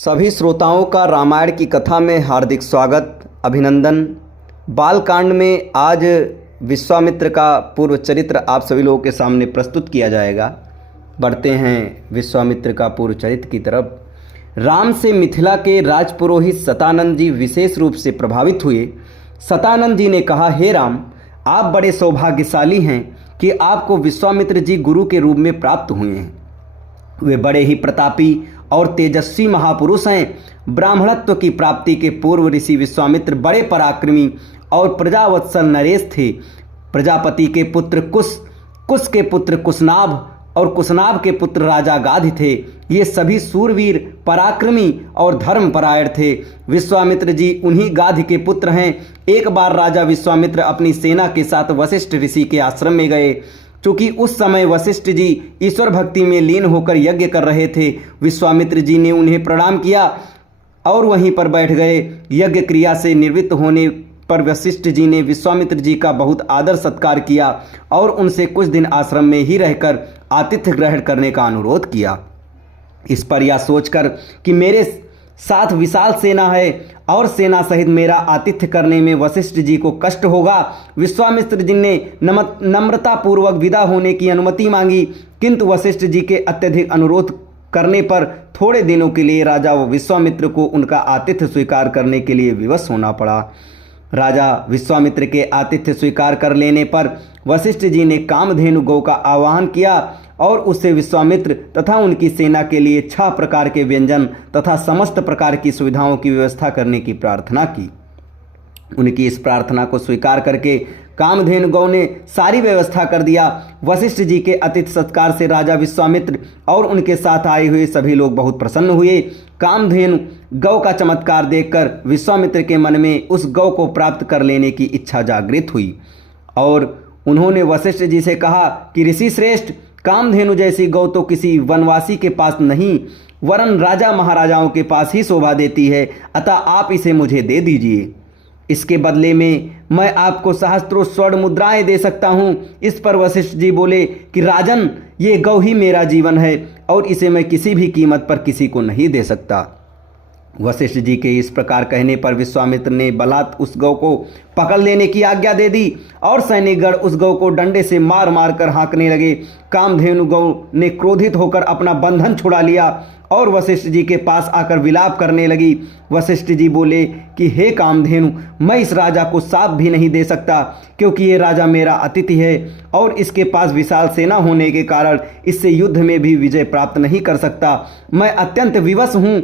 सभी श्रोताओं का रामायण की कथा में हार्दिक स्वागत, अभिनंदन। बालकांड में आज विश्वामित्र का पूर्व चरित्र आप सभी लोगों के सामने प्रस्तुत किया जाएगा। बढ़ते हैं विश्वामित्र का पूर्व चरित्र की तरफ। राम से मिथिला के राजपुरोहित सतानंद जी विशेष रूप से प्रभावित हुए। सतानंद जी ने कहा, हे राम, आप बड़े सौभाग्यशाली हैं कि आपको विश्वामित्र जी गुरु के रूप में प्राप्त हुए हैं। वे बड़े ही प्रतापी और तेजस्वी महापुरुष हैं। ब्राह्मणत्व की प्राप्ति के पूर्व ऋषि विश्वामित्र बड़े पराक्रमी और प्रजावत्सल नरेश थे। प्रजापति के पुत्र कुश, कुश के पुत्र कुशनाभ और कुशनाभ के पुत्र राजा गाध थे। ये सभी सूरवीर, पराक्रमी और धर्मपरायण थे। विश्वामित्र जी उन्हीं गाध के पुत्र हैं। एक बार राजा विश्वामित्र अपनी सेना के साथ वशिष्ठ ऋषि के आश्रम में गए। चूंकि उस समय वशिष्ठ जी ईश्वर भक्ति में लीन होकर यज्ञ कर रहे थे, विश्वामित्र जी ने उन्हें प्रणाम किया और वहीं पर बैठ गए। यज्ञ क्रिया से निवृत्त होने पर वशिष्ठ जी ने विश्वामित्र जी का बहुत आदर सत्कार किया और उनसे कुछ दिन आश्रम में ही रहकर आतिथ्य ग्रहण करने का अनुरोध किया। इस पर यह सोचकर कि मेरे साथ विशाल सेना है और सेना सहित मेरा आतिथ्य करने में वशिष्ठ जी को कष्ट होगा, विश्वामित्र जी ने नम्रतापूर्वक विदा होने की अनुमति मांगी। किंतु वशिष्ठ जी के अत्यधिक अनुरोध करने पर थोड़े दिनों के लिए राजा विश्वामित्र को उनका आतिथ्य स्वीकार करने के लिए विवश होना पड़ा। राजा विश्वामित्र के आतिथ्य स्वीकार कर लेने पर वशिष्ठ जी ने कामधेनु गौ का आह्वान किया और उससे विश्वामित्र तथा उनकी सेना के लिए 6 प्रकार के व्यंजन तथा समस्त प्रकार की सुविधाओं की व्यवस्था करने की प्रार्थना की। उनकी इस प्रार्थना को स्वीकार करके कामधेनु गौ ने सारी व्यवस्था कर दिया। वशिष्ठ जी के अतिथि सत्कार से राजा विश्वामित्र और उनके साथ आए हुए सभी लोग बहुत प्रसन्न हुए। कामधेनु गौ का चमत्कार देखकर विश्वामित्र के मन में उस गौ को प्राप्त कर लेने की इच्छा जागृत हुई और उन्होंने वशिष्ठ जी से कहा कि ऋषि श्रेष्ठ, कामधेनु जैसी गौ तो किसी वनवासी के पास नहीं वरन राजा महाराजाओं के पास ही शोभा देती है, अतः आप इसे मुझे दे दीजिए। इसके बदले में मैं आपको सहस्त्रों स्वर्ण मुद्राएं दे सकता हूं। इस पर वशिष्ठ जी बोले कि राजन, ये गौ ही मेरा जीवन है और इसे मैं किसी भी कीमत पर किसी को नहीं दे सकता। वशिष्ठ जी के इस प्रकार कहने पर विश्वामित्र ने बलात् उस गौ को पकड़ लेने की आज्ञा दे दी और सैनिकगण उस गौ को डंडे से मार मार कर हाँकने लगे। कामधेनु गौ ने क्रोधित होकर अपना बंधन छुड़ा लिया और वशिष्ठ जी के पास आकर विलाप करने लगी। वशिष्ठ जी बोले कि हे कामधेनु, मैं इस राजा को साप भी नहीं दे सकता क्योंकि ये राजा मेरा अतिथि है और इसके पास विशाल सेना होने के कारण इससे युद्ध में भी विजय प्राप्त नहीं कर सकता। मैं अत्यंत विवश हूँ।